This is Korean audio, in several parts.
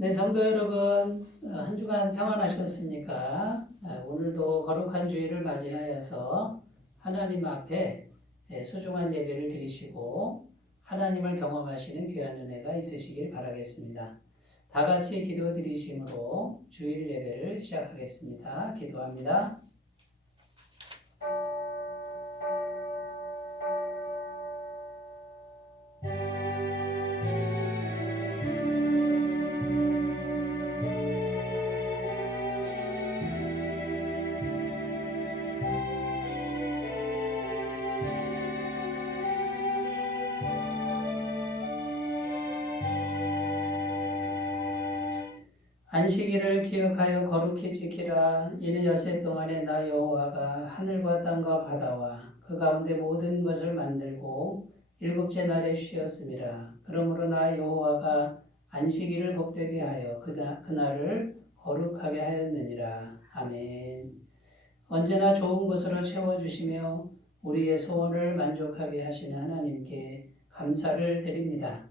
네, 성도 여러분, 한 주간 평안하셨습니까? 오늘도 거룩한 주일을 맞이하여서 하나님 앞에 소중한 예배를 드리시고 하나님을 경험하시는 귀한 은혜가 있으시길 바라겠습니다. 다 같이 기도 드리심으로 주일 예배를 시작하겠습니다. 기도합니다. 안식일을 기억하여 거룩히 지키라. 이는 엿새 동안에 나 여호와가 하늘과 땅과 바다와 그 가운데 모든 것을 만들고 일곱째 날에 쉬었음이라. 그러므로 나 여호와가 안식일을 복되게 하여 그날을 거룩하게 하였느니라. 아멘. 언제나 좋은 것으로 채워주시며 우리의 소원을 만족하게 하신 하나님께 감사를 드립니다.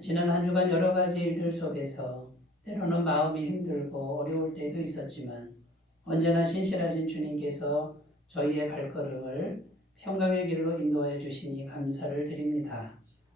지난 한 주간 여러 가지 일들 속에서 때로는 마음이 힘들고 어려울 때도 있었지만 언제나 신실하신 주님께서 저희의 발걸음을 평강의 길로 인도해 주시니 감사를 드립니다.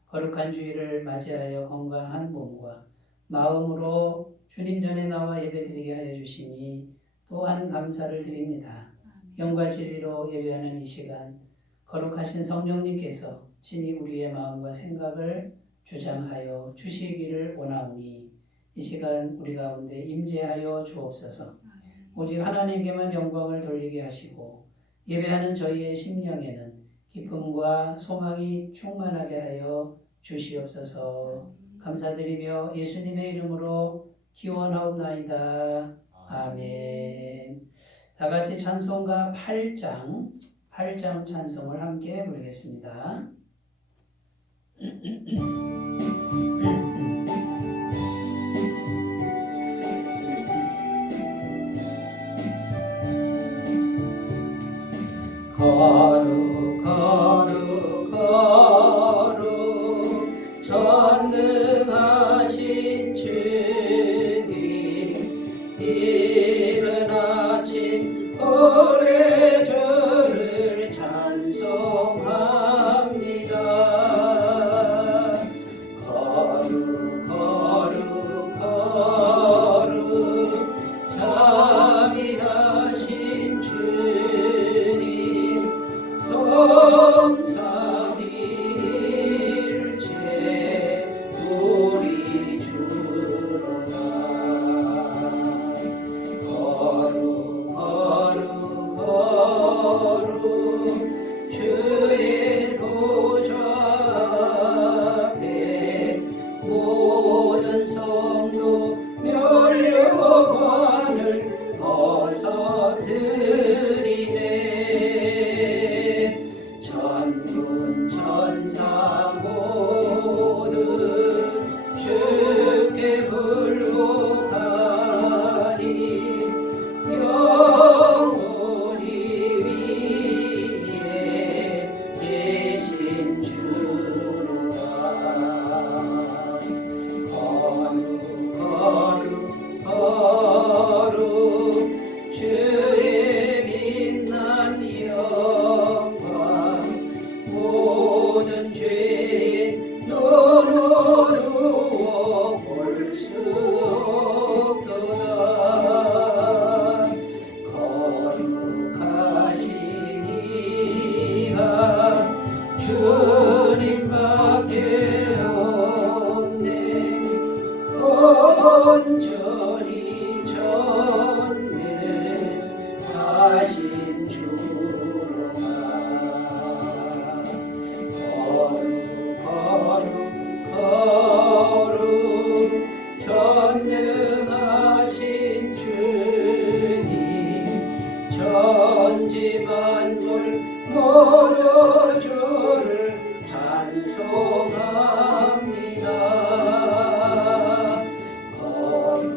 거룩한 주일을 맞이하여 건강한 몸과 마음으로 주님 전에 나와 예배드리게 하여 주시니 또한 감사를 드립니다. 영과 진리로 예배하는 이 시간 거룩하신 성령님께서 친히 우리의 마음과 생각을 주장하여 주시기를 원하오니 이 시간 우리 가운데 임재하여 주옵소서. 오직 하나님께만 영광을 돌리게 하시고 예배하는 저희의 심령에는 기쁨과 소망이 충만하게 하여 주시옵소서. 감사드리며 예수님의 이름으로 기원하옵나이다. 아멘. 다 같이 찬송가 8장 찬송을 함께 부르겠습니다. 거룩 거룩 거룩 전능하신 주님 이른 아침 오래절을 찬송합니다. 거룩 거룩 거룩 자비하신 주님 성삼일체 우리 주로다. 거룩 거룩 거룩 주의 보좌 앞에 모든 성도 멸류관을 벗어드리네. 천군 천사 모두 주께 굴복하니 영원히 위에 계신 주로다. 거룩 거룩 거룩 주의 빛난 영광 모든 죄인 눈으로 볼 수 없도다. 거룩하신 이가 주님밖에 없네. 온전히 전능하신 주로다. 거룩 거룩 전능하신 주님 천지 만물 모두 주를 찬송합니다. 거룩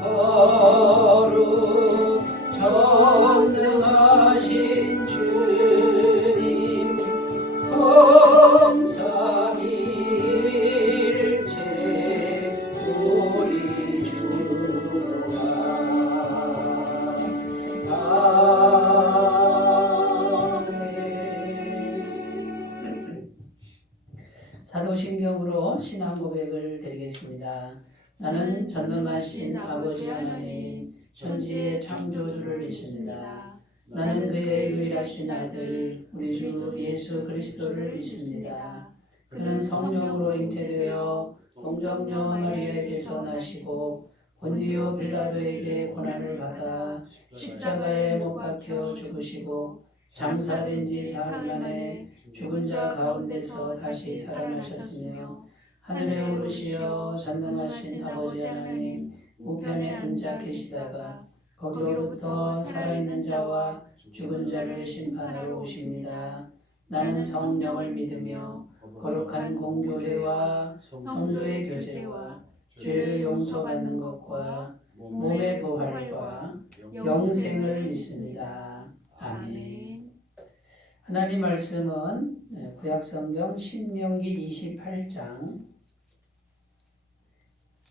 거룩 전능하신 주님 성삼일체 고백을 드리겠습니다. 나는 전능하신 아버지 하나님 천지의 창조주를 믿습니다. 나는 그의 유일하신 아들 우리 주 예수 그리스도를 믿습니다. 그는 성령으로 잉태되어 동정녀 마리아에게서 나시고 본디오 빌라도에게 고난을 받아 십자가에 못 박혀 죽으시고 장사된 지 사흘 만에 죽은 자 가운데서 다시 살아나셨으며 하늘에 오르시어 전능하신 아버지 하나님 우편에 앉아 계시다가 거기로부터 살아있는 자와 죽은 자를 심판하러 오십니다. 나는 성령을 믿으며 거룩한 공교회와 성도의 교제와 죄를 용서받는 것과 몸의 부활과 영생을 믿습니다. 아멘. 하나님 말씀은 구약성경 신명기 28장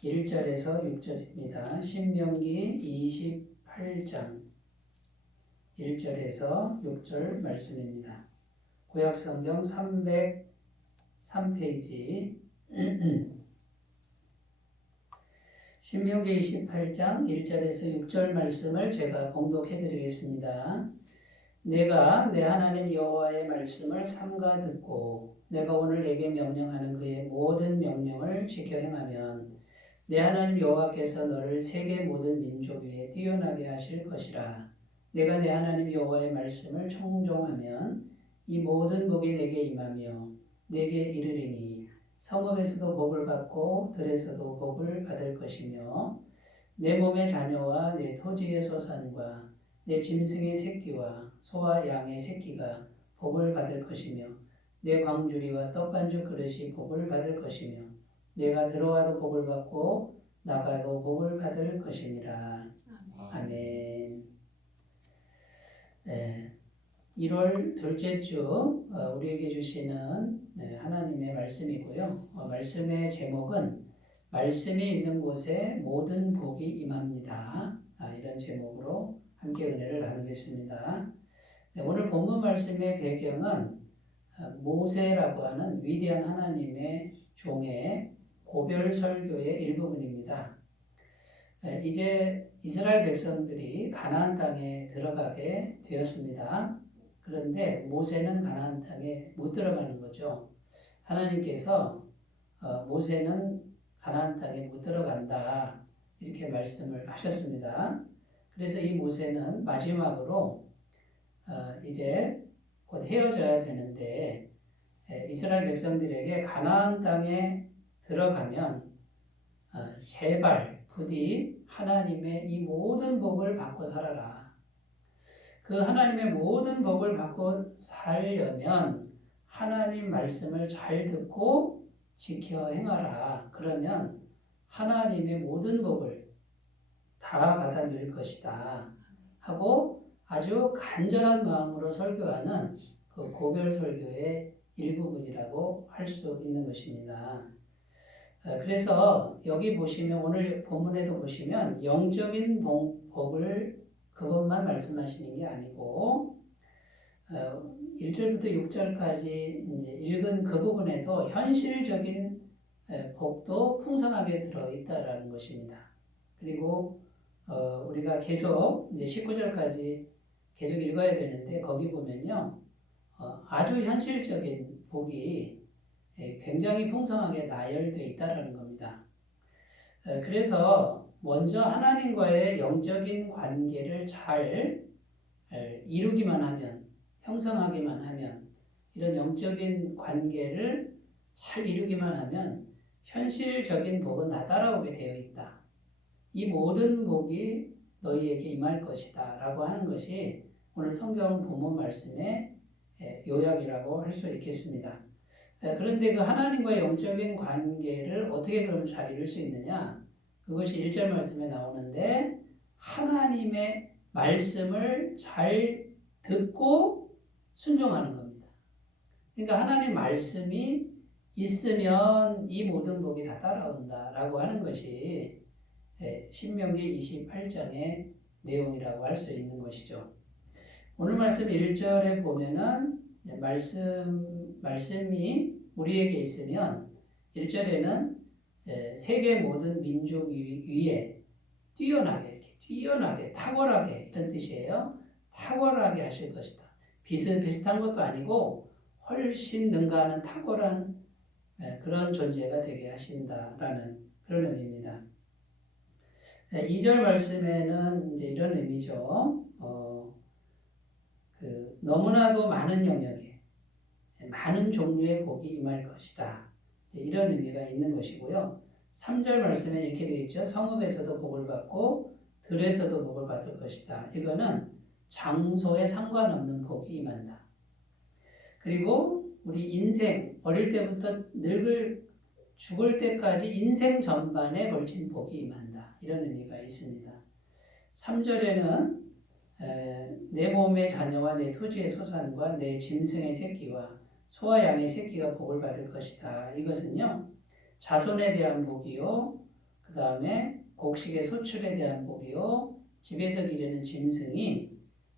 1절에서 6절입니다. 신명기 28장 1절에서 6절 말씀입니다. 구약성경 303페이지 신명기 28장 1절에서 6절 말씀을 제가 봉독해 드리겠습니다. 내가 내 하나님 여호와의 말씀을 삼가 듣고 내가 오늘 내게 명령하는 그의 모든 명령을 지켜 행하면 내 하나님 여호와께서 너를 세계 모든 민족 위에 뛰어나게 하실 것이라. 내가 내 하나님 여호와의 말씀을 청종하면 이 모든 복이 내게 임하며 내게 이르리니 성읍에서도 복을 받고 들에서도 복을 받을 것이며 내 몸의 자녀와 내 토지의 소산과 내 짐승의 새끼와 소와 양의 새끼가 복을 받을 것이며 내 광주리와 떡반죽 그릇이 복을 받을 것이며 내가 들어와도 복을 받고 나가도 복을 받을 것이니라. 아멘. 네, 1월 둘째 주 우리에게 주시는 하나님의 말씀이고요. 말씀의 제목은 말씀이 있는 곳에 모든 복이 임합니다. 이런 제목으로 함께 은혜를 나누겠습니다. 네, 오늘 본문 말씀의 배경은 모세라고 하는 위대한 하나님의 종의 고별 설교의 일부분입니다. 이제 이스라엘 백성들이 가나안 땅에 들어가게 되었습니다. 그런데 모세는 가나안 땅에 못 들어가는 거죠. 하나님께서 모세는 가나안 땅에 못 들어간다 이렇게 말씀을 하셨습니다. 그래서 이 모세는 마지막으로 이제 곧 헤어져야 되는데 이스라엘 백성들에게 가나안 땅에 들어가면 제발 부디 하나님의 이 모든 복을 받고 살아라. 그 하나님의 모든 복을 받고 살려면 하나님 말씀을 잘 듣고 지켜 행하라. 그러면 하나님의 모든 복을 다 받아 누릴 것이다 하고 아주 간절한 마음으로 설교하는 그 고별 설교의 일부분이라고 할 수 있는 것입니다. 그래서 여기 보시면 오늘 본문에도 보시면 영적인 복을 그것만 말씀하시는 게 아니고 1절부터 6절까지 이제 읽은 그 부분에도 현실적인 복도 풍성하게 들어있다라는 것입니다. 그리고 우리가 계속 이제 19절까지 계속 읽어야 되는데 거기 보면요 아주 현실적인 복이 굉장히 풍성하게 나열되어 있다는 겁니다. 그래서 먼저 하나님과의 영적인 관계를 잘 이루기만 하면, 형성하기만 하면, 이런 영적인 관계를 잘 이루기만 하면 현실적인 복은 다 따라오게 되어 있다. 이 모든 복이 너희에게 임할 것이다 라고 하는 것이 오늘 성경 본문 말씀의 요약이라고 할 수 있겠습니다. 그런데 그 하나님과의 영적인 관계를 어떻게 그럼 잘 이룰 수 있느냐? 그것이 1절 말씀에 나오는데 하나님의 말씀을 잘 듣고 순종하는 겁니다. 그러니까 하나님 말씀이 있으면 이 모든 복이 다 따라온다라고 하는 것이 신명기 28장의 내용이라고 할 수 있는 것이죠. 오늘 말씀 1절에 보면은 말씀이 우리에게 있으면 1절에는 세계 모든 민족 위에 뛰어나게, 탁월하게 이런 뜻이에요. 탁월하게 하실 것이다. 비슷비슷한 것도 아니고 훨씬 능가하는 탁월한 그런 존재가 되게 하신다라는 그런 의미입니다. 2절 말씀에는 이제 이런 의미죠. 너무나도 많은 영역에 많은 종류의 복이 임할 것이다. 이런 의미가 있는 것이고요. 3절 말씀에 이렇게 되어 있죠. 성읍에서도 복을 받고 들에서도 복을 받을 것이다. 이거는 장소에 상관없는 복이 임한다. 그리고 우리 인생 어릴 때부터 죽을 때까지 인생 전반에 걸친 복이 임한다. 이런 의미가 있습니다. 3절에는 내 몸의 자녀와 내 토지의 소산과 내 짐승의 새끼와 소와 양의 새끼가 복을 받을 것이다. 이것은요. 자손에 대한 복이요. 그 다음에 곡식의 소출에 대한 복이요. 집에서 기르는 짐승이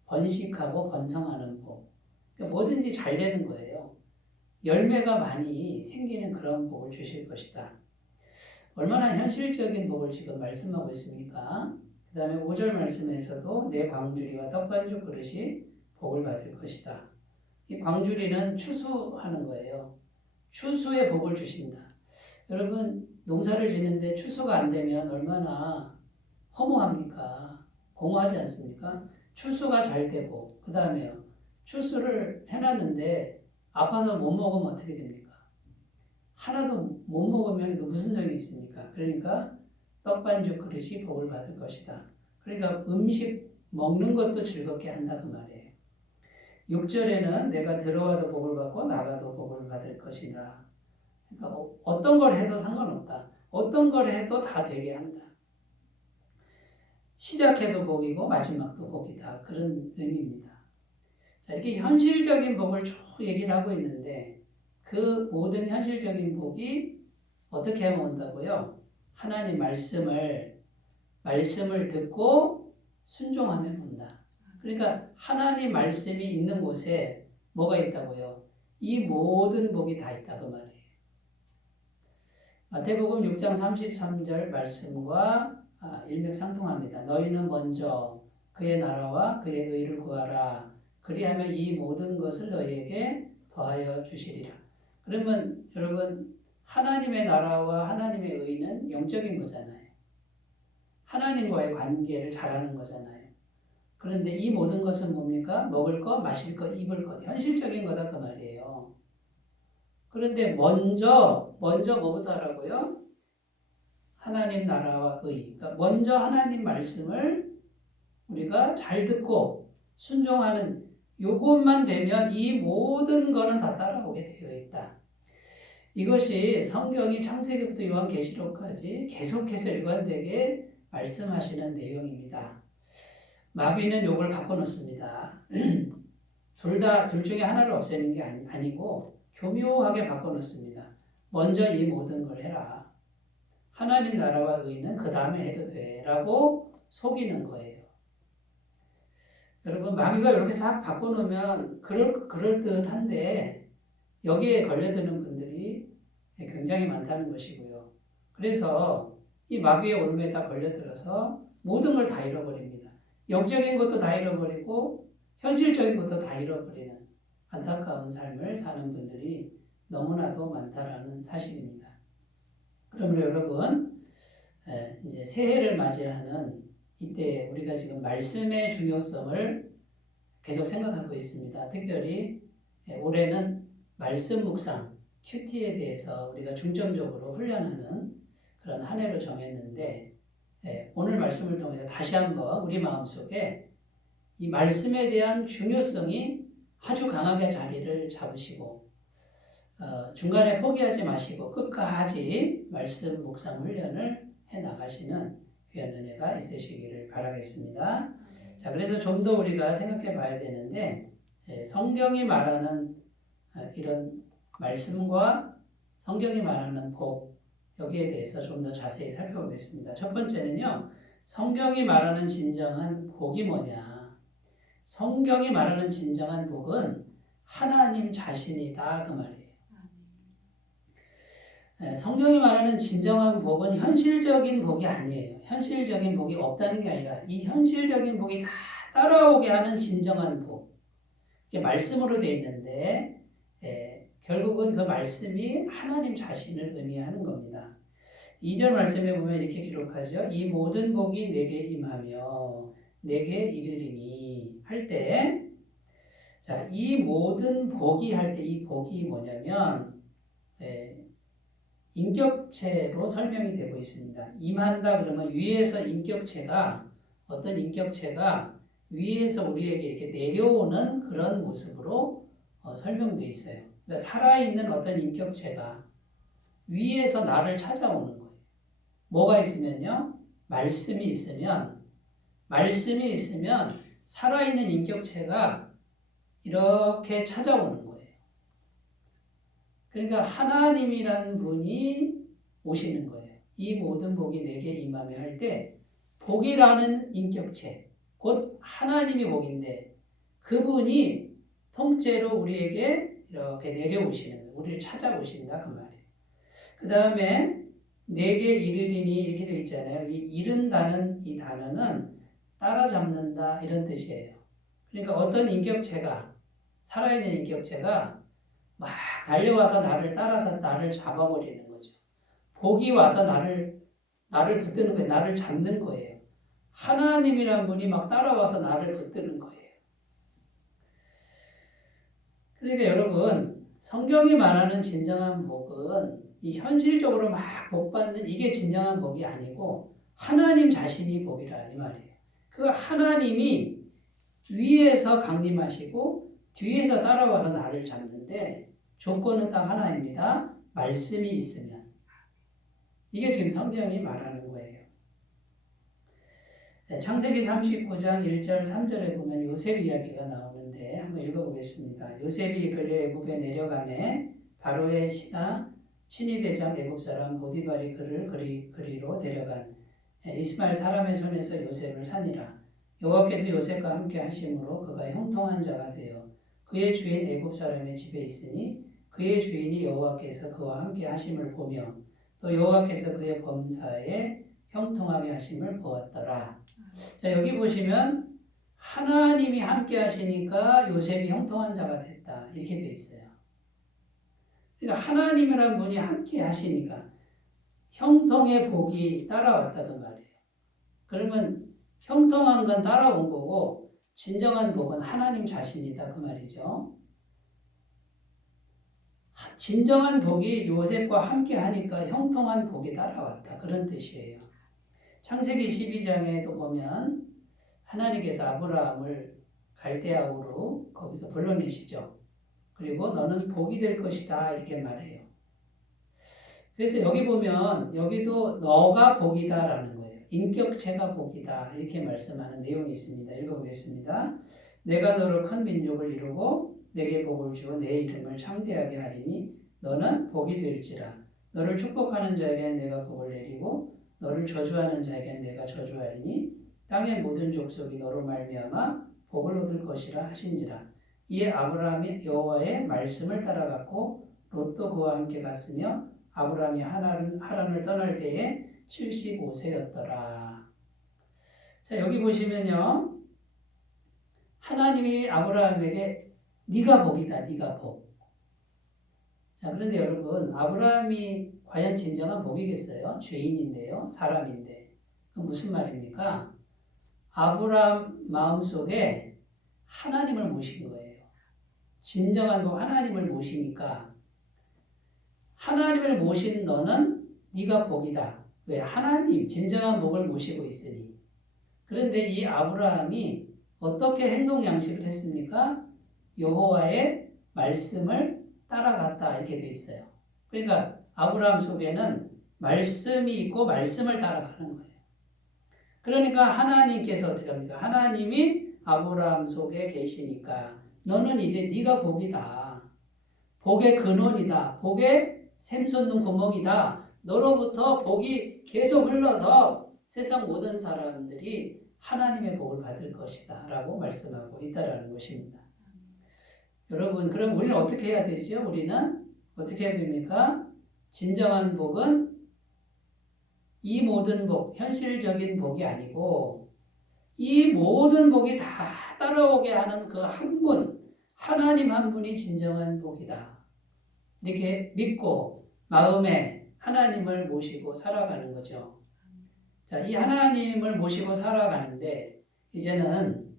번식하고 번성하는 복. 그러니까 뭐든지 잘 되는 거예요. 열매가 많이 생기는 그런 복을 주실 것이다. 얼마나 현실적인 복을 지금 말씀하고 있습니까? 그 다음에 5절 말씀에서도 내 광주리와 떡반죽 그릇이 복을 받을 것이다. 이 광주리는 추수하는 거예요. 추수의 복을 주신다. 여러분 농사를 짓는데 추수가 안 되면 얼마나 허무합니까? 공허하지 않습니까? 추수가 잘 되고 그 다음에요. 추수를 해놨는데 아파서 못 먹으면 어떻게 됩니까? 하나도 못 먹으면 그 무슨 소용이 있습니까? 그러니까 떡반죽 그릇이 복을 받을 것이다. 그러니까 음식 먹는 것도 즐겁게 한다 그 말이에요. 6절에는 내가 들어와도 복을 받고 나가도 복을 받을 것이라. 그러니까 어떤 걸 해도 상관없다. 어떤 걸 해도 다 되게 한다. 시작해도 복이고 마지막도 복이다. 그런 의미입니다. 자, 이렇게 현실적인 복을 쭉 얘기를 하고 있는데 그 모든 현실적인 복이 어떻게 하면 온다고요? 하나님 말씀을 듣고 순종하면 온다. 그러니까 하나님 말씀이 있는 곳에 뭐가 있다고요? 이 모든 복이 다 있다 그 말이에요. 마태복음 6장 33절 말씀과 일맥상통합니다. 너희는 먼저 그의 나라와 그의 의를 구하라. 그리하면 이 모든 것을 너희에게 더하여 주시리라. 그러면 여러분 하나님의 나라와 하나님의 의는 영적인 거잖아요. 하나님과의 관계를 잘하는 거잖아요. 그런데 이 모든 것은 뭡니까? 먹을 것, 마실 것, 입을 것, 현실적인 거다 그 말이에요. 그런데 먼저 뭐부터 하라고요? 하나님 나라와 의. 그러니까 먼저 하나님 말씀을 우리가 잘 듣고 순종하는 요것만 되면 이 모든 거는 다 따라오게 되어 있다. 이것이 성경이 창세기부터 요한계시록까지 계속해서 일관되게 말씀하시는 내용입니다. 마귀는 요걸 바꿔놓습니다. 둘 중에 하나를 없애는 게 아니고 교묘하게 바꿔놓습니다. 먼저 이 모든 걸 해라. 하나님 나라와 의는 그 다음에 해도 돼 라고 속이는 거예요. 여러분 마귀가 이렇게 싹 바꿔놓으면 그럴듯한데 여기에 걸려드는 분들이 굉장히 많다는 것이고요. 그래서 이 마귀의 올무에 딱 걸려들어서 모든 걸 다 잃어버립니다. 영적인 것도 다 잃어버리고 현실적인 것도 다 잃어버리는 안타까운 삶을 사는 분들이 너무나도 많다라는 사실입니다. 그러므로 여러분 이제 새해를 맞이하는 이때 우리가 지금 말씀의 중요성을 계속 생각하고 있습니다. 특별히 올해는 말씀 묵상, 큐티에 대해서 우리가 중점적으로 훈련하는 그런 한 해로 정했는데 오늘 말씀을 통해서 다시 한번 우리 마음속에 이 말씀에 대한 중요성이 아주 강하게 자리를 잡으시고 중간에 포기하지 마시고 끝까지 말씀 묵상 훈련을 해나가시는 귀한 은혜가 있으시기를 바라겠습니다. 자, 그래서 좀 더 우리가 생각해 봐야 되는데 성경이 말하는 이런 말씀과 성경이 말하는 복 여기에 대해서 좀 더 자세히 살펴보겠습니다. 첫 번째는요. 성경이 말하는 진정한 복이 뭐냐. 성경이 말하는 진정한 복은 하나님 자신이다 그 말이에요. 성경이 말하는 진정한 복은 현실적인 복이 아니에요. 현실적인 복이 없다는 게 아니라 이 현실적인 복이 다 따라오게 하는 진정한 복. 이게 말씀으로 되어 있는데 결국은 그 말씀이 하나님 자신을 의미하는 겁니다. 2절 말씀에 보면 이렇게 기록하죠. 이 모든 복이 내게 임하며 내게 이르리니 할 때, 자, 이 모든 복이 할 때 이 복이 뭐냐면 인격체로 설명이 되고 있습니다. 임한다 그러면 위에서 인격체가 어떤 인격체가 위에서 우리에게 이렇게 내려오는 그런 모습으로 설명되어 있어요. 그러니까 살아있는 어떤 인격체가 위에서 나를 찾아오는 거예요. 뭐가 있으면요? 말씀이 있으면 살아있는 인격체가 이렇게 찾아오는 거예요. 그러니까 하나님이란 분이 오시는 거예요. 이 모든 복이 내게 임하며 할 때 복이라는 인격체, 곧 하나님이 복인데 그분이 통째로 우리에게 이렇게 내려오시는 거예요. 우리를 찾아오신다 그 말이에요. 그 다음에 내게 이르리니 이렇게 되어 있잖아요. 이 이른다는 이 단어는 따라잡는다 이런 뜻이에요. 그러니까 어떤 인격체가 살아있는 인격체가 막 달려와서 나를 따라서 나를 잡아버리는 거죠. 복이 와서 나를 붙드는 거예요. 나를 잡는 거예요. 하나님이란 분이 막 따라와서 나를 붙드는 거예요. 그러니까 여러분 성경이 말하는 진정한 복은 이 현실적으로 막 복받는 이게 진정한 복이 아니고 하나님 자신이 복이라 이 말이에요. 그 하나님이 위에서 강림하시고 뒤에서 따라와서 나를 잡는데 조건은 딱 하나입니다. 말씀이 있으면. 이게 지금 성경이 말하는 거예요. 창세기 39장 1절 3절에 보면 요셉 이야기가 나오는데 한번 읽어보겠습니다. 요셉이 끌려 애굽에 내려가매 바로의 신이 대장 애굽 사람 보디발이 그를 그리로 데려간 이스마엘 사람의 손에서 요셉을 사니라. 여호와께서 요셉과 함께 하심으로 그가 형통한 자가 되어 그의 주인 애굽 사람의 집에 있으니 그의 주인이 여호와께서 그와 함께 하심을 보며 또 여호와께서 그의 범사에 형통하게 하심을 보았더라. 자, 여기 보시면 하나님이 함께 하시니까 요셉이 형통한 자가 됐다 이렇게 되어 있어요. 그러니까 하나님이라는 분이 함께 하시니까 형통의 복이 따라왔다 그 말이에요. 그러면 형통한 건 따라온 거고 진정한 복은 하나님 자신이다 그 말이죠. 진정한 복이 요셉과 함께 하니까 형통한 복이 따라왔다 그런 뜻이에요. 창세기 12장에도 보면 하나님께서 아브라함을 갈대아우로 거기서 불러내시죠. 그리고 너는 복이 될 것이다 이렇게 말해요. 그래서 여기 보면 여기도 너가 복이다라는 거예요. 인격체가 복이다 이렇게 말씀하는 내용이 있습니다. 읽어보겠습니다. 내가 너를 큰 민족을 이루고 내게 복을 주어 내 이름을 창대하게 하리니 너는 복이 될지라. 너를 축복하는 자에게는 내가 복을 내리고 너를 저주하는 자에게는 내가 저주하리니 땅의 모든 족속이 너로 말미암아 복을 얻을 것이라 하신지라. 이에 아브라함이 여호와의 말씀을 따라갔고 롯도 그와 함께 갔으며 아브라함이 하란을 떠날 때에 75세였더라. 자, 여기 보시면요. 하나님이 아브라함에게 네가 복이다. 네가 복. 자, 그런데 여러분 아브라함이 과연 진정한 복이겠어요? 죄인인데요. 사람인데. 그 무슨 말입니까? 아브라함 마음속에 하나님을 모신 거예요. 진정한 복 하나님을 모시니까 하나님을 모신 너는 네가 복이다. 왜? 하나님 진정한 복을 모시고 있으니. 그런데 이 아브라함이 어떻게 행동 양식을 했습니까? 여호와의 말씀을 따라갔다 이렇게 돼 있어요. 그러니까 아브라함 속에는 말씀이 있고 말씀을 따라가는 거예요. 그러니까 하나님께서 어떻게 합니까? 하나님이 아브라함 속에 계시니까 너는 이제 네가 복이다. 복의 근원이다. 복의 샘솟는 구멍이다. 너로부터 복이 계속 흘러서 세상 모든 사람들이 하나님의 복을 받을 것이다 라고 말씀하고 있다라는 것입니다. 여러분 그럼 우리는 어떻게 해야 되죠? 우리는 어떻게 해야 됩니까? 진정한 복은 이 모든 복, 현실적인 복이 아니고 이 모든 복이 다 따라오게 하는 그 한 분, 하나님 한 분이 진정한 복이다. 이렇게 믿고 마음에 하나님을 모시고 살아가는 거죠. 자, 이 하나님을 모시고 살아가는데 이제는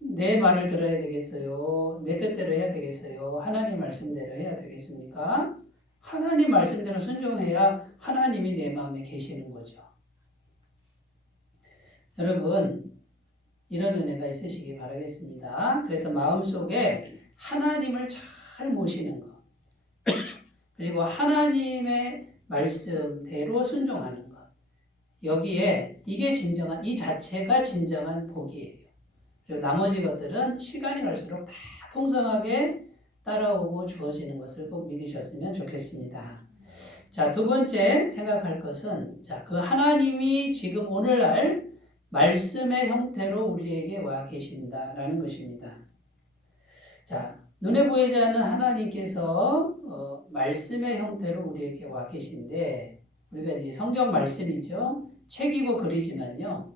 내 말을 들어야 되겠어요? 내 뜻대로 해야 되겠어요? 하나님 말씀대로 해야 되겠습니까? 하나님 말씀대로 순종해야 하나님이 내 마음에 계시는 거죠. 여러분, 이런 은혜가 있으시기 바라겠습니다. 그래서 마음속에 하나님을 잘 모시는 것, 그리고 하나님의 말씀대로 순종하는 것, 여기에 이게 진정한, 이 자체가 진정한 복이에요. 그리고 나머지 것들은 시간이 갈수록 다 풍성하게 따라오고 주어지는 것을 꼭 믿으셨으면 좋겠습니다. 자, 두 번째 생각할 것은, 자, 그 하나님이 지금 오늘날 말씀의 형태로 우리에게 와 계신다라는 것입니다. 자, 눈에 보이지 않는 하나님께서 말씀의 형태로 우리에게 와 계신데, 우리가 이제 성경 말씀이죠. 책이고 글이지만요.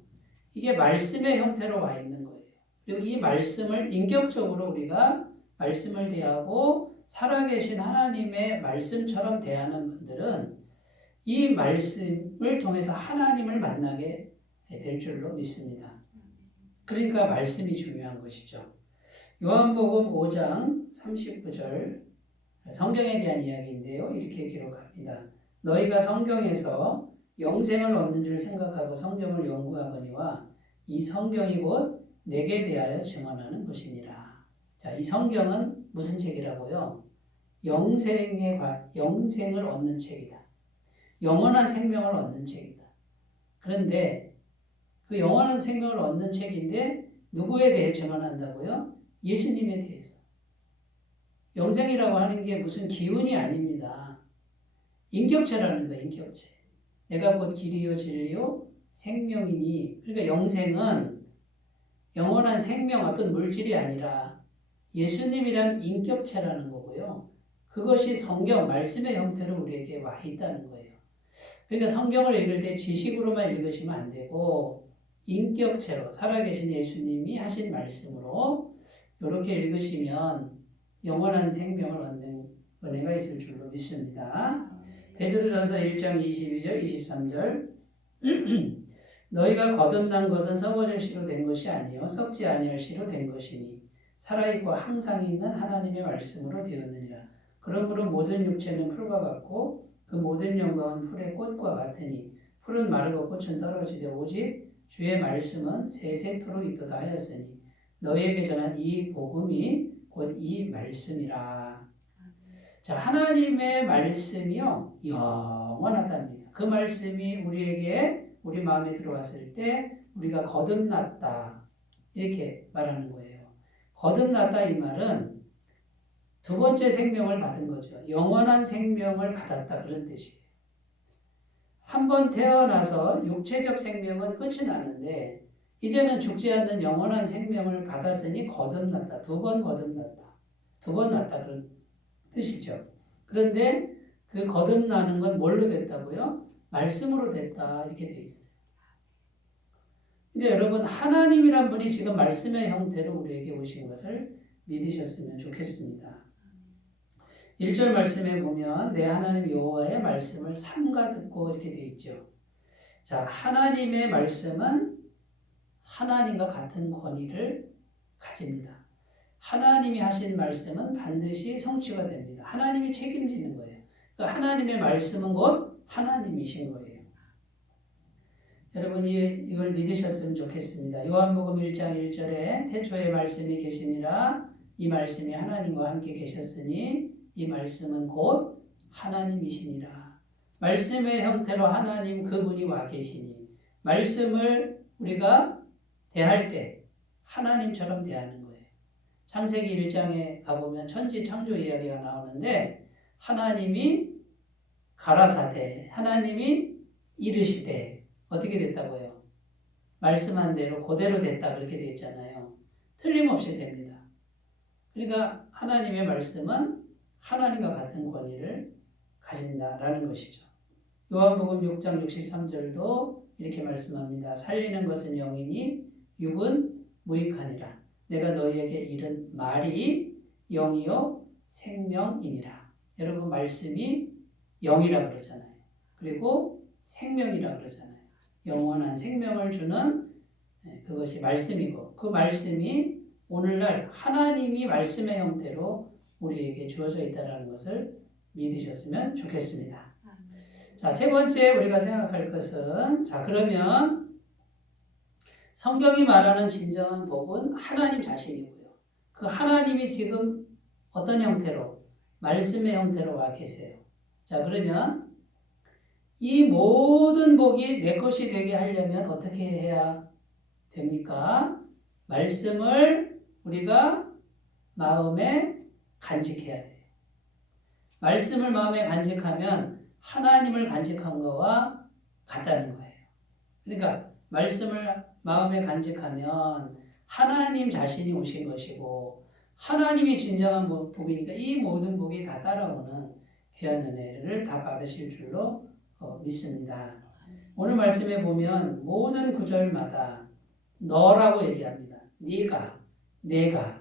이게 말씀의 형태로 와 있는 거예요. 그리고 이 말씀을 인격적으로 우리가 말씀을 대하고 살아계신 하나님의 말씀처럼 대하는 분들은 이 말씀을 통해서 하나님을 만나게 될 줄로 믿습니다. 그러니까 말씀이 중요한 것이죠. 요한복음 5장 39절 성경에 대한 이야기인데요. 이렇게 기록합니다. 너희가 성경에서 영생을 얻는 줄 생각하고 성경을 연구하거니와 이 성경이 곧 내게 대하여 증언하는 것이니라. 자, 이 성경은 무슨 책이라고요? 영생을 얻는 책이다. 영원한 생명을 얻는 책이다. 그런데 그 영원한 생명을 얻는 책인데 누구에 대해 증언한다고요? 예수님에 대해서. 영생이라고 하는 게 무슨 기운이 아닙니다. 인격체라는 거예요. 인격체. 내가 곧 길이요 진리요 생명이니. 그러니까 영생은 영원한 생명, 어떤 물질이 아니라 예수님이란 인격체라는 거고요. 그것이 성경, 말씀의 형태로 우리에게 와 있다는 거예요. 그러니까 성경을 읽을 때 지식으로만 읽으시면 안 되고 인격체로 살아계신 예수님이 하신 말씀으로 이렇게 읽으시면 영원한 생명을 얻는 은혜가 있을 줄로 믿습니다. 베드로전서 1장 22절, 23절 너희가 거듭난 것은 썩어질 씨로 된 것이 아니요 썩지 아니할 씨로 된 것이니 살아있고 항상 있는 하나님의 말씀으로 되었느니라. 그러므로 모든 육체는 풀과 같고 그 모든 영광은 풀의 꽃과 같으니 풀은 마르고 꽃은 떨어지되 오직 주의 말씀은 세세토록 있도다 하였으니 너희에게 전한 이 복음이 곧 이 말씀이라. 자, 하나님의 말씀이요 영원하답니다. 그 말씀이 우리 마음에 들어왔을 때 우리가 거듭났다 이렇게 말하는 거예요. 거듭났다 이 말은 두 번째 생명을 받은 거죠. 영원한 생명을 받았다 그런 뜻이에요. 한 번 태어나서 육체적 생명은 끝이 나는데 이제는 죽지 않는 영원한 생명을 받았으니 거듭났다. 두 번 거듭났다. 두 번 났다 그런 뜻이죠. 그런데 그 거듭나는 건 뭘로 됐다고요? 말씀으로 됐다 이렇게 돼 있어요. 근데 여러분 하나님이란 분이 지금 말씀의 형태로 우리에게 오신 것을 믿으셨으면 좋겠습니다. 1절 말씀에 보면 내 하나님 여호와의 말씀을 삼가 듣고 이렇게 돼 있죠. 자, 하나님의 말씀은 하나님과 같은 권위를 가집니다. 하나님이 하신 말씀은 반드시 성취가 됩니다. 하나님이 책임지는 거예요. 그러니까 하나님의 말씀은 곧 하나님이신 거예요. 여러분이 이걸 믿으셨으면 좋겠습니다. 요한복음 1장 1절에 태초에 말씀이 계시니라 이 말씀이 하나님과 함께 계셨으니 이 말씀은 곧 하나님이시니라. 말씀의 형태로 하나님 그분이 와 계시니 말씀을 우리가 대할 때 하나님처럼 대하는 거예요. 창세기 1장에 가보면 천지 창조 이야기가 나오는데 하나님이 가라사대 하나님이 이르시되 어떻게 됐다고요? 말씀한 대로 그대로 됐다 그렇게 되어 있잖아요. 틀림없이 됩니다. 그러니까 하나님의 말씀은 하나님과 같은 권위를 가진다라는 것이죠. 요한복음 6장 63절도 이렇게 말씀합니다. 살리는 것은 영이니 육은 무익하니라. 내가 너희에게 이른 말이 영이요 생명이니라. 여러분 말씀이 영이라 그러잖아요. 그리고 생명이라 그러잖아요. 영원한 생명을 주는 그것이 말씀이고 그 말씀이 오늘날 하나님이 말씀의 형태로 우리에게 주어져 있다는 것을 믿으셨으면 좋겠습니다. 자, 세 번째 우리가 생각할 것은 자 그러면 성경이 말하는 진정한 복은 하나님 자신이고요. 그 하나님이 지금 어떤 형태로? 말씀의 형태로 와 계세요. 자 그러면 이 모든 복이 내 것이 되게 하려면 어떻게 해야 됩니까? 말씀을 우리가 마음에 간직해야 돼요. 말씀을 마음에 간직하면 하나님을 간직한 거와 같다는 거예요. 그러니까 말씀을 마음에 간직하면 하나님 자신이 오신 것이고 하나님이 진정한 복이니까 이 모든 복이 다 따라오는 귀한 은혜를 다 받으실 줄로 믿습니다. 오늘 말씀에 보면 모든 구절마다 너라고 얘기합니다. 네가, 내가.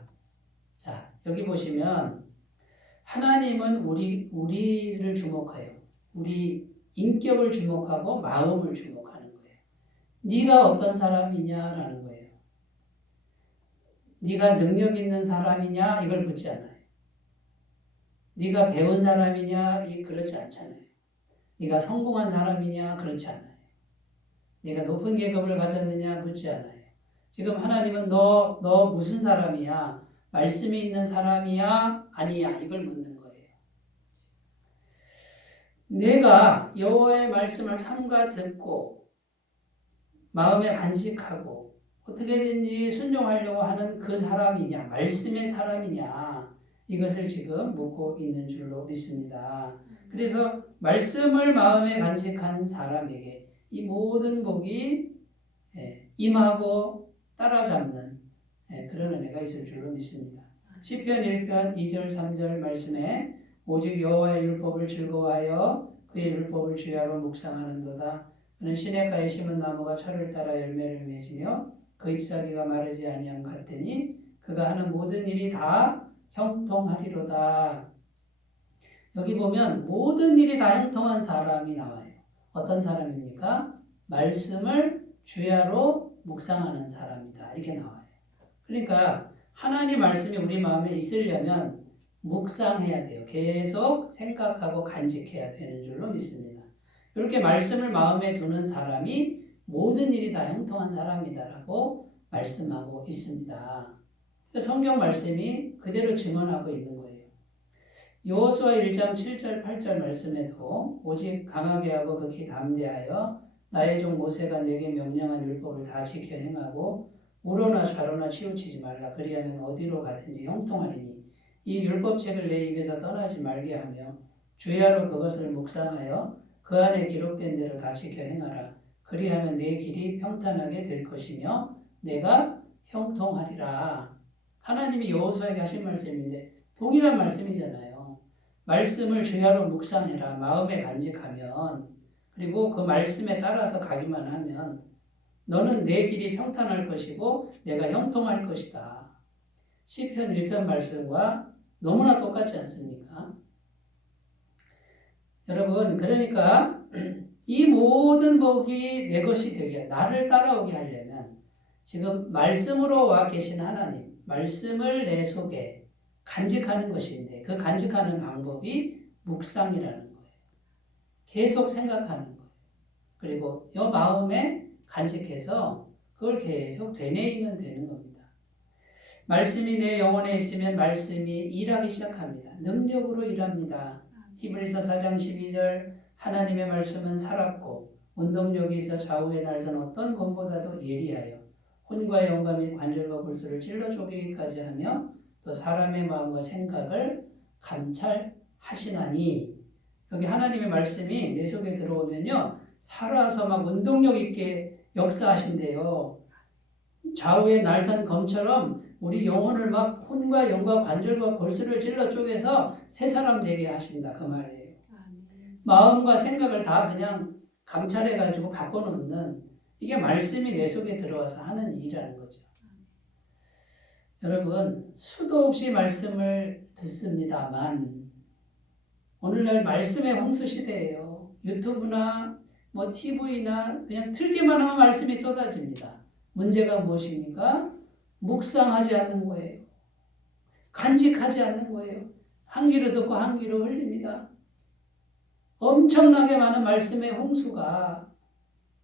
자, 여기 보시면 하나님은 우리를 주목해요. 우리 인격을 주목하고 마음을 주목하는 거예요. 네가 어떤 사람이냐라는 거예요. 네가 능력 있는 사람이냐 이걸 묻지 않아요. 네가 배운 사람이냐 그렇지 않잖아요. 네가 성공한 사람이냐 그렇지 않아요. 네가 높은 계급을 가졌느냐 묻지 않아요. 지금 하나님은 너 무슨 사람이야? 말씀이 있는 사람이야? 아니야? 이걸 묻는 거예요. 내가 여호와의 말씀을 삼가 듣고 마음에 간직하고 어떻게든지 순종하려고 하는 그 사람이냐? 말씀의 사람이냐? 이것을 지금 묻고 있는 줄로 믿습니다. 그래서 말씀을 마음에 간직한 사람에게 이 모든 복이 임하고 따라잡는 그런 은혜가 있을 줄로 믿습니다. 시편 1편 2절 3절 말씀에 오직 여호와의 율법을 즐거워하여 그의 율법을 주야로 묵상하는도다. 그는 시냇가에 심은 나무가 철을 따라 열매를 맺으며 그 잎사귀가 마르지 아니함 같으니 그가 하는 모든 일이 다 형통하리로다. 여기 보면 모든 일이 다 형통한 사람이 나와요. 어떤 사람입니까? 말씀을 주야로 묵상하는 사람이다. 이렇게 나와요. 그러니까 하나님 말씀이 우리 마음에 있으려면 묵상해야 돼요. 계속 생각하고 간직해야 되는 줄로 믿습니다. 이렇게 말씀을 마음에 두는 사람이 모든 일이 다 형통한 사람이다라고 말씀하고 있습니다. 성경 말씀이 그대로 증언하고 있는 거예요. 여호수아 1장 7절 8절 말씀에도 오직 강하게 하고 극히 담대하여 나의 종 모세가 내게 명령한 율법을 다 지켜 행하고 우로나 좌로나 치우치지 말라. 그리하면 어디로 가든지 형통하리니 이 율법책을 내 입에서 떠나지 말게 하며 주야로 그것을 묵상하여 그 안에 기록된 대로 다 지켜 행하라. 그리하면 내 길이 평탄하게 될 것이며 내가 형통하리라. 하나님이 여호수아에게 하신 말씀인데 동일한 말씀이잖아요. 말씀을 주야로 묵상해라. 마음에 간직하면 그리고 그 말씀에 따라서 가기만 하면 너는 내 길이 평탄할 것이고 내가 형통할 것이다. 시편 1편 말씀과 너무나 똑같지 않습니까? 여러분 그러니까 이 모든 복이 내 것이 되게 나를 따라오게 하려면 지금 말씀으로 와 계신 하나님 말씀을 내 속에 간직하는 것인데 그 간직하는 방법이 묵상이라는 거예요. 계속 생각하는 거예요. 그리고 이 마음에 간직해서 그걸 계속 되뇌이면 되는 겁니다. 말씀이 내 영혼에 있으면 말씀이 일하기 시작합니다. 능력으로 일합니다. 히브리서 4장 12절 하나님의 말씀은 살았고 운동력이 있어 좌우에 날선 어떤 검보다도 예리하여 혼과 영과 및 관절과 골수를 찔러 쪼개기까지 하며 또 사람의 마음과 생각을 감찰하시나니 여기 하나님의 말씀이 내 속에 들어오면요 살아서 막 운동력 있게 역사하신대요. 좌우의 날선 검처럼 우리 영혼을 막 혼과 영과 관절과 골수를 찔러 쪼개서 새 사람 되게 하신다 그 말이에요. 마음과 생각을 다 그냥 감찰해가지고 바꿔놓는 이게 말씀이 내 속에 들어와서 하는 일이라는 거죠. 여러분, 수도 없이 말씀을 듣습니다만 오늘날 말씀의 홍수 시대예요. 유튜브나 뭐 TV나 그냥 틀기만 하면 말씀이 쏟아집니다. 문제가 무엇입니까? 묵상하지 않는 거예요. 간직하지 않는 거예요. 한 귀로 듣고 한 귀로 흘립니다. 엄청나게 많은 말씀의 홍수가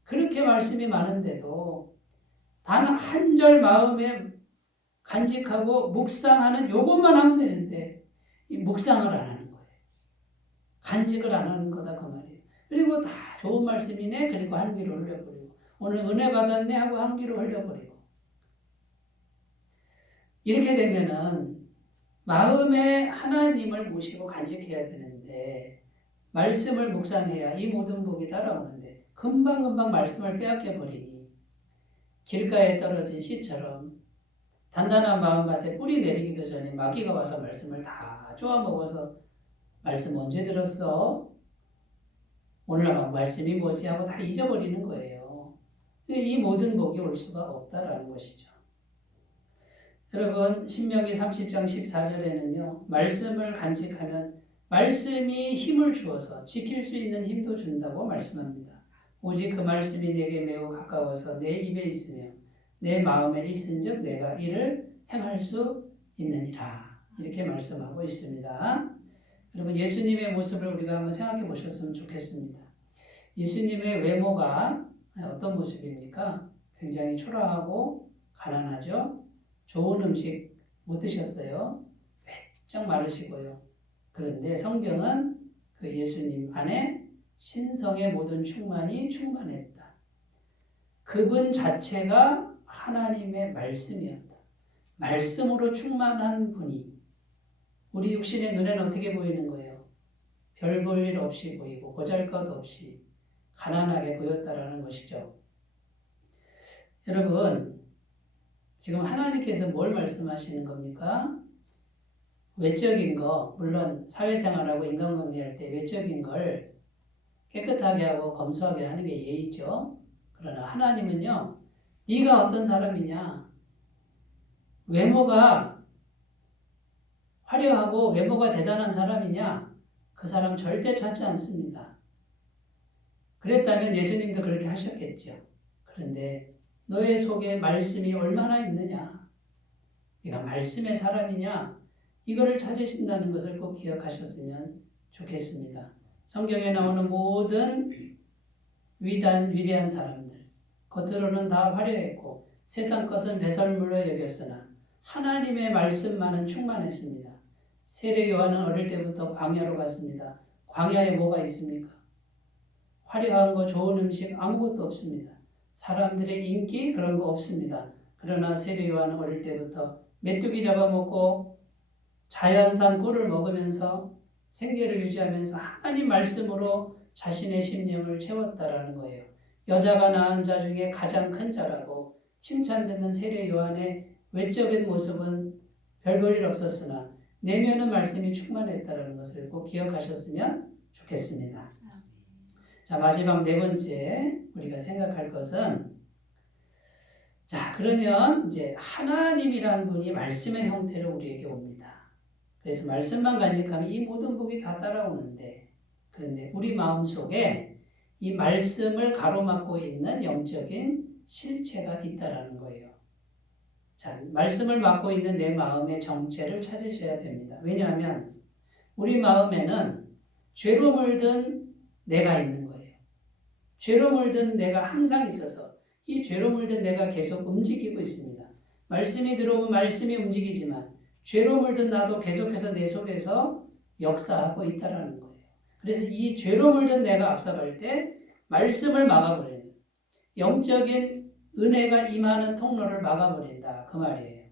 그렇게 말씀이 많은데도 단 한 절 마음에 간직하고 묵상하는 요것만 하면 되는데 이 묵상을 안 하는 거예요. 간직을 안 하는 거다 그 말이에요. 그리고 다 좋은 말씀이네 그리고 한 귀로 흘려버리고 오늘 은혜 받았네 하고 한 귀로 흘려버리고 이렇게 되면은 마음에 하나님을 모시고 간직해야 되는데 말씀을 묵상해야 이 모든 복이 따라오는데 금방금방 말씀을 빼앗겨 버리니 길가에 떨어진 씨처럼 단단한 마음밭에 뿌리 내리기도 전에 마귀가 와서 말씀을 다 쪼아먹어서 말씀 언제 들었어? 오늘 말씀이 뭐지? 하고 다 잊어버리는 거예요. 이 모든 복이 올 수가 없다라는 것이죠. 여러분 신명기 30장 14절에는요. 말씀을 간직하면 말씀이 힘을 주어서 지킬 수 있는 힘도 준다고 말씀합니다. 오직 그 말씀이 내게 매우 가까워서 내 입에 있으며 내 마음에 있은즉 내가 이를 행할 수 있느니라. 이렇게 말씀하고 있습니다. 여러분 예수님의 모습을 우리가 한번 생각해 보셨으면 좋겠습니다. 예수님의 외모가 어떤 모습입니까? 굉장히 초라하고 가난하죠. 좋은 음식 못 드셨어요. 빼쩍 마르시고요. 그런데 성경은 그 예수님 안에 신성의 모든 충만이 충만했다. 그분 자체가 하나님의 말씀이었다. 말씀으로 충만한 분이 우리 육신의 눈에는 어떻게 보이는 거예요? 별 볼 일 없이 보이고 보잘것없이 가난하게 보였다라는 것이죠. 여러분 지금 하나님께서 뭘 말씀하시는 겁니까? 외적인 거, 물론 사회생활하고 인간관계할 때 외적인 걸 깨끗하게 하고 검소하게 하는 게 예의죠. 그러나 하나님은요, 네가 어떤 사람이냐, 외모가 화려하고 외모가 대단한 사람이냐, 그 사람 절대 찾지 않습니다. 그랬다면 예수님도 그렇게 하셨겠죠. 그런데 너의 속에 말씀이 얼마나 있느냐, 네가 말씀의 사람이냐, 이거를 찾으신다는 것을 꼭 기억하셨으면 좋겠습니다. 성경에 나오는 모든 위대한 사람들, 겉으로는 다 화려했고 세상 것은 배설물로 여겼으나 하나님의 말씀만은 충만했습니다. 세례 요한은 어릴 때부터 광야로 갔습니다. 광야에 뭐가 있습니까? 화려한 거, 좋은 음식 아무것도 없습니다. 사람들의 인기 그런 거 없습니다. 그러나 세례 요한은 어릴 때부터 메뚜기 잡아먹고 자연산 꿀을 먹으면서 생계를 유지하면서 하나님 말씀으로 자신의 심령을 채웠다라는 거예요. 여자가 낳은 자 중에 가장 큰 자라고 칭찬듣는 세례 요한의 외적인 모습은 별 볼 일 없었으나 내면은 말씀이 충만했다는 것을 꼭 기억하셨으면 좋겠습니다. 자, 마지막 네 번째 우리가 생각할 것은 자, 그러면 이제 하나님이란 분이 말씀의 형태로 우리에게 옵니다. 그래서 말씀만 간직하면 이 모든 복이 다 따라오는데 그런데 우리 마음속에 이 말씀을 가로막고 있는 영적인 실체가 있다라는 거예요. 자, 말씀을 막고 있는 내 마음의 정체를 찾으셔야 됩니다. 왜냐하면 우리 마음에는 죄로 물든 내가 있는 거예요. 죄로 물든 내가 항상 있어서 이 죄로 물든 내가 계속 움직이고 있습니다. 말씀이 들어오면 말씀이 움직이지만 죄로 물든 나도 계속해서 내 속에서 역사하고 있다는 거예요. 그래서 이 죄로 물든 내가 앞서갈 때 말씀을 막아버리는 영적인 은혜가 임하는 통로를 막아버린다 그 말이에요.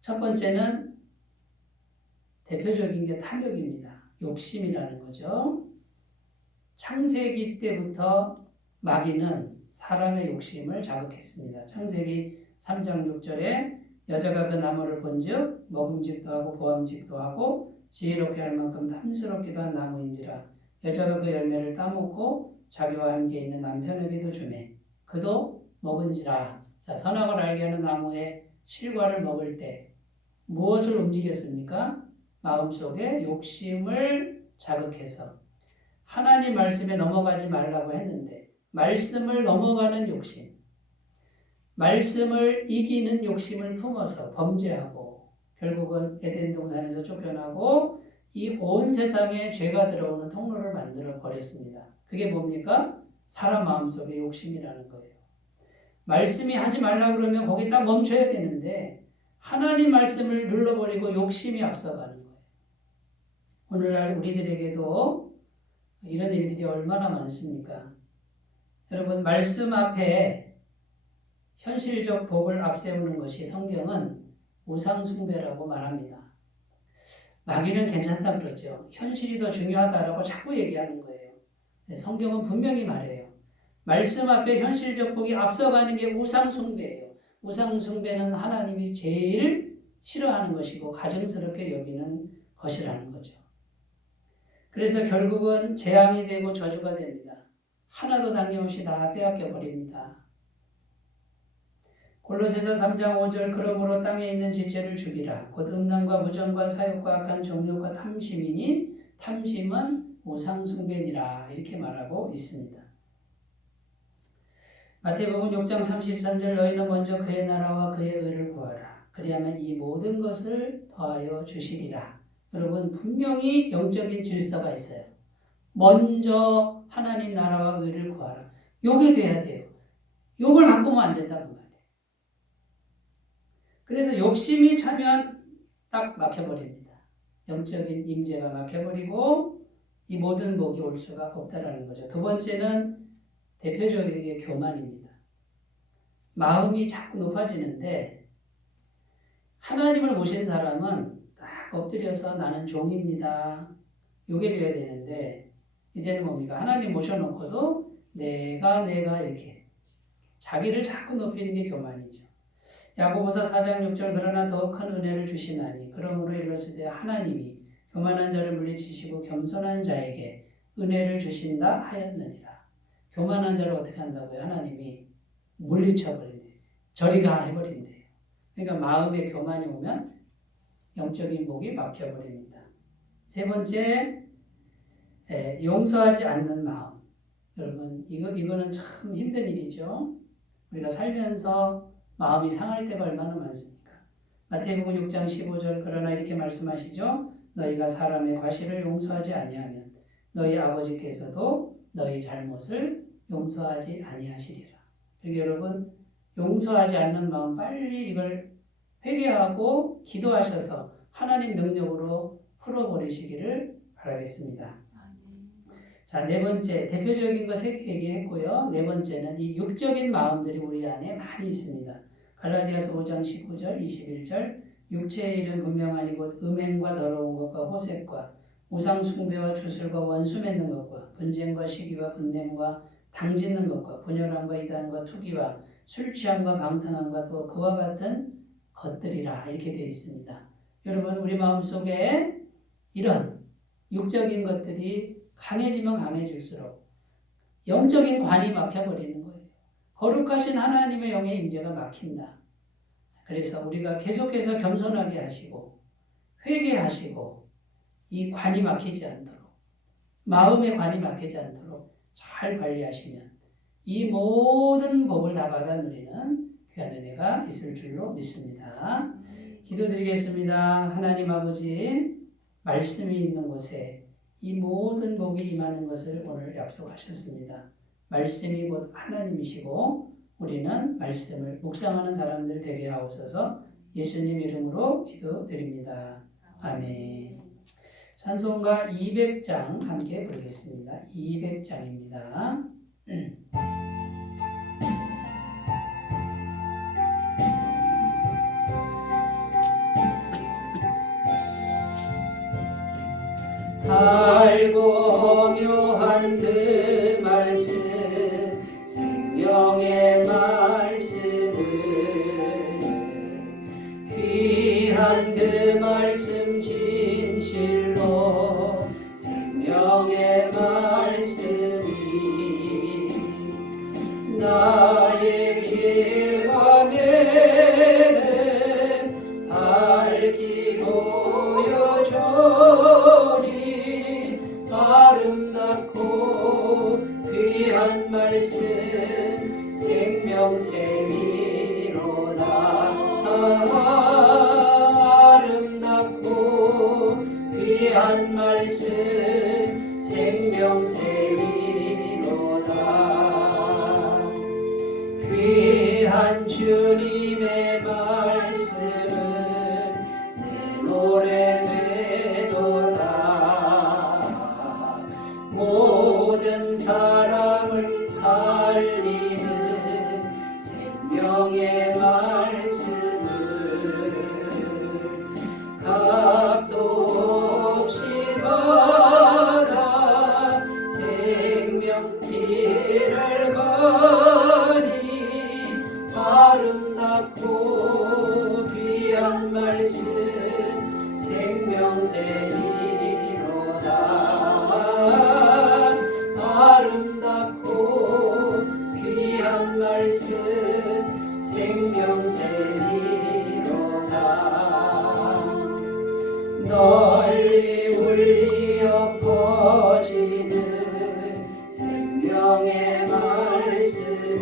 첫 번째는 대표적인 게 탐욕입니다. 욕심이라는 거죠. 창세기 때부터 마귀는 사람의 욕심을 자극했습니다. 창세기 3장 6절에 여자가 그 나무를 본즉 먹음직도 하고 보암직도 하고 지혜롭게 할 만큼 탐스럽기도 한 나무인지라. 여자가 그 열매를 따먹고 자기와 함께 있는 남편에게도 주매 그도 먹은지라. 자, 선악을 알게 하는 나무의 실과를 먹을 때 무엇을 움직였습니까? 마음속에 욕심을 자극해서 하나님 말씀에 넘어가지 말라고 했는데 말씀을 넘어가는 욕심, 말씀을 이기는 욕심을 품어서 범죄하고 결국은 에덴 동산에서 쫓겨나고 이 온 세상에 죄가 들어오는 통로를 만들어 버렸습니다. 그게 뭡니까? 사람 마음속의 욕심이라는 거예요. 말씀이 하지 말라 그러면 거기 딱 멈춰야 되는데 하나님 말씀을 눌러버리고 욕심이 앞서가는 거예요. 오늘날 우리들에게도 이런 일들이 얼마나 많습니까? 여러분, 말씀 앞에 현실적 복을 앞세우는 것이 성경은 우상숭배라고 말합니다. 마귀는 괜찮다 그러죠. 현실이 더 중요하다라고 자꾸 얘기하는 거예요. 성경은 분명히 말해요. 말씀 앞에 현실적 복이 앞서가는 게 우상숭배예요. 우상숭배는 하나님이 제일 싫어하는 것이고 가증스럽게 여기는 것이라는 거죠. 그래서 결국은 재앙이 되고 저주가 됩니다. 하나도 남김없이 다 빼앗겨 버립니다. 골로새서 3장 5절 그러므로 땅에 있는 지체를 죽이라. 곧 음란과 부정과 사욕과 악한 정욕과 탐심이니 탐심은 우상숭배니라. 이렇게 말하고 있습니다. 마태복음 6장 33절 너희는 먼저 그의 나라와 그의 의를 구하라. 그리하면 이 모든 것을 더하여 주시리라. 여러분, 분명히 영적인 질서가 있어요. 먼저 하나님 나라와 의를 구하라. 요게 돼야 돼요. 요걸 바꾸면 안 된다고 말이에요. 그래서 욕심이 차면 딱 막혀버립니다. 영적인 임재가 막혀버리고 이 모든 복이 올 수가 없다라는 거죠. 두 번째는 대표적인 교만입니다. 마음이 자꾸 높아지는데 하나님을 모신 사람은 딱 엎드려서 나는 종입니다. 요게 돼야 되는데 이제는 뭡니까? 하나님 모셔놓고도 내가 이렇게 자기를 자꾸 높이는 게 교만이죠. 야고보서 4장 6절 그러나 더 큰 은혜를 주시나니 그러므로 일렀으되 하나님이 교만한 자를 물리치시고 겸손한 자에게 은혜를 주신다 하였느니라. 교만한 자를 어떻게 한다고요? 하나님이 물리쳐버린대요. 저리가 해버린대요. 그러니까 마음에 교만이 오면 영적인 복이 막혀버립니다. 세 번째, 용서하지 않는 마음. 여러분, 이거는 참 힘든 일이죠. 우리가 살면서 마음이 상할 때가 얼마나 많습니까? 마태복음 6장 15절 그러나 이렇게 말씀하시죠. 너희가 사람의 과실을 용서하지 아니하면 너희 아버지께서도 너희 잘못을 용서하지 아니하시리라. 그러니까 여러분, 용서하지 않는 마음 빨리 이걸 회개하고 기도하셔서 하나님 능력으로 풀어버리시기를 바라겠습니다. 자, 네 번째, 대표적인 거 3개 얘기했고요. 네 번째는 이 육적인 마음들이 우리 안에 많이 있습니다. 갈라디아서 5장 19절, 21절 육체의 일은 분명하니 곧 음행과 더러운 것과 호색과 우상숭배와 주술과 원수 맺는 것과 분쟁과 시기와 분냄과 당짓는 것과 분열함과 이단과 투기와 술취함과 방탕함과 또 그와 같은 것들이라 이렇게 되어 있습니다. 여러분, 우리 마음속에 이런 육적인 것들이 강해지면 강해질수록 영적인 관이 막혀버리는 거예요. 거룩하신 하나님의 영의 임재가 막힌다. 그래서 우리가 계속해서 겸손하게 하시고 회개하시고 이 관이 막히지 않도록 마음의 관이 막히지 않도록 잘 관리하시면 이 모든 복을 다 받아 누리는 귀한 은혜가 있을 줄로 믿습니다. 기도드리겠습니다. 하나님 아버지, 말씀이 있는 곳에 이 모든 복이 임하는 것을 오늘 약속하셨습니다. 말씀이 곧 하나님이시고 우리는 말씀을 묵상하는 사람들 되게 하옵소서. 예수님 이름으로 기도드립니다. 아멘. 찬송가 200장 함께 부르겠습니다. 200장입니다. 달고 묘한 그 말씀 생명의 말씀을 귀한 그 말씀 진실 나의 길과 내는 밝히고 여전히 아름답고 귀한 말씀 생명샘이로다. 아름답고 귀한 말씀 생명샘이로다. 귀한 주님의 말씀은 내 노래 되도다. 모든 사람을 살리는 생명의 말씀을 값도 없이 받아 생명 길을 가니 아름답고 귀한 말씀 생명샘이로다. 아름답고 귀한 말씀 생명샘이로다. 널리 울려 퍼지는 생명의 말씀을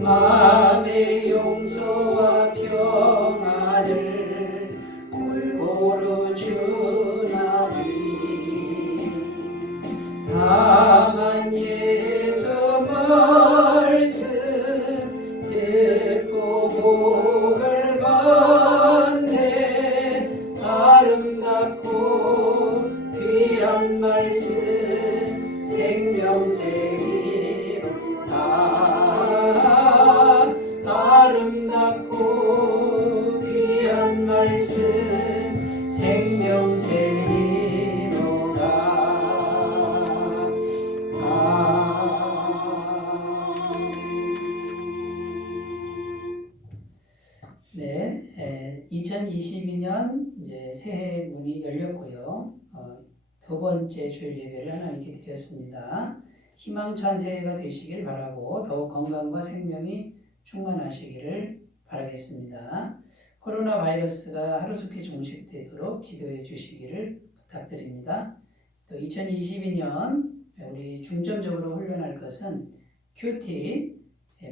마음의 용서와 평안을 골고루 주나니 다만 예수 말씀 듣고 복을 받네. 아름답고 귀한 말씀 생명샘이로다. 아름답고 귀한 말씀 생명샘이로다. 네, 2022년 이제 새해 문이 열렸고요. 두 번째 주일 예배를 하나님께 드렸습니다. 희망찬 새해가 되시길 바라고 더욱 건강과 생명이 충만하시기를 바라겠습니다. 코로나 바이러스가 하루속히 종식되도록 기도해 주시기를 부탁드립니다. 또 2022년 우리 중점적으로 훈련할 것은 큐티,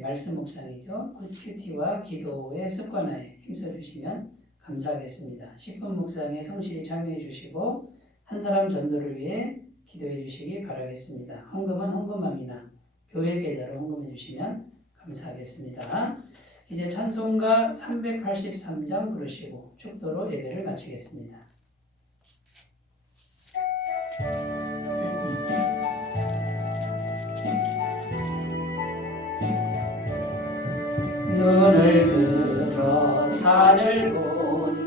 말씀 묵상이죠. 큐티와 기도의 습관화에 힘써 주시면 감사하겠습니다. 10분 묵상에 성실히 참여해 주시고 한 사람 전도를 위해 기도해 주시기 바라겠습니다. 헌금은 헌금함이나 교회 계좌로 헌금해 주시면 감사하겠습니다. 이제 찬송가 383장 부르시고 축도로 예배를 마치겠습니다. 눈을 들어 산을 보니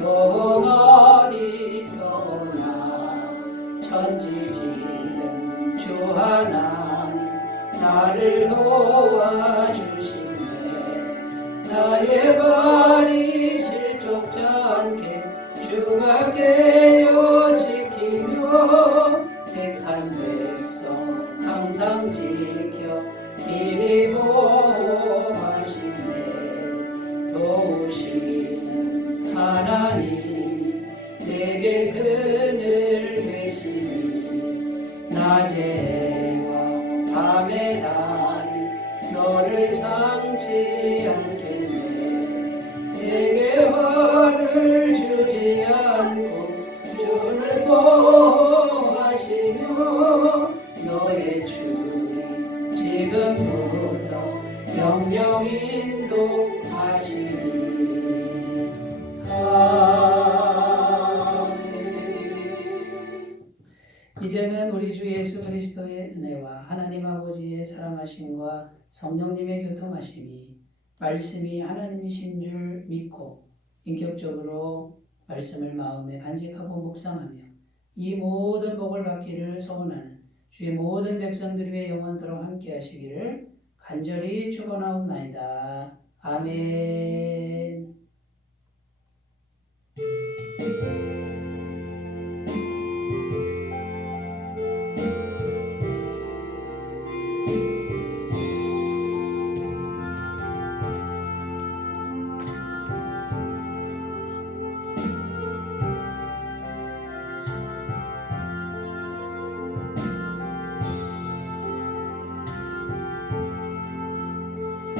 또 어디서나 천지지은 주 하나님 나를 도와주시네. 나의 발이 실족지 않게 주가 깨어 지키며 택한 백성 항상 지켜 길이 보호하시네. 도우시는 하나님이 내게 그늘 되시니 낮에와 밤에 다니 너를 상치 않겠네. 내게 화를 주지 않고 주를 보호하시며 너의 주님 지금부터 영영 인도하시니. 이제는 우리 주 예수 그리스도의 은혜와 하나님 아버지의 사랑하심과 성령님의 교통하심이 말씀이 하나님이신 줄 믿고 인격적으로 말씀을 마음에 간직하고 묵상하며 이 모든 복을 받기를 소원하는 주의 모든 백성들 위해 영원토록 함께 하시기를 간절히 축원하옵나이다. 아멘.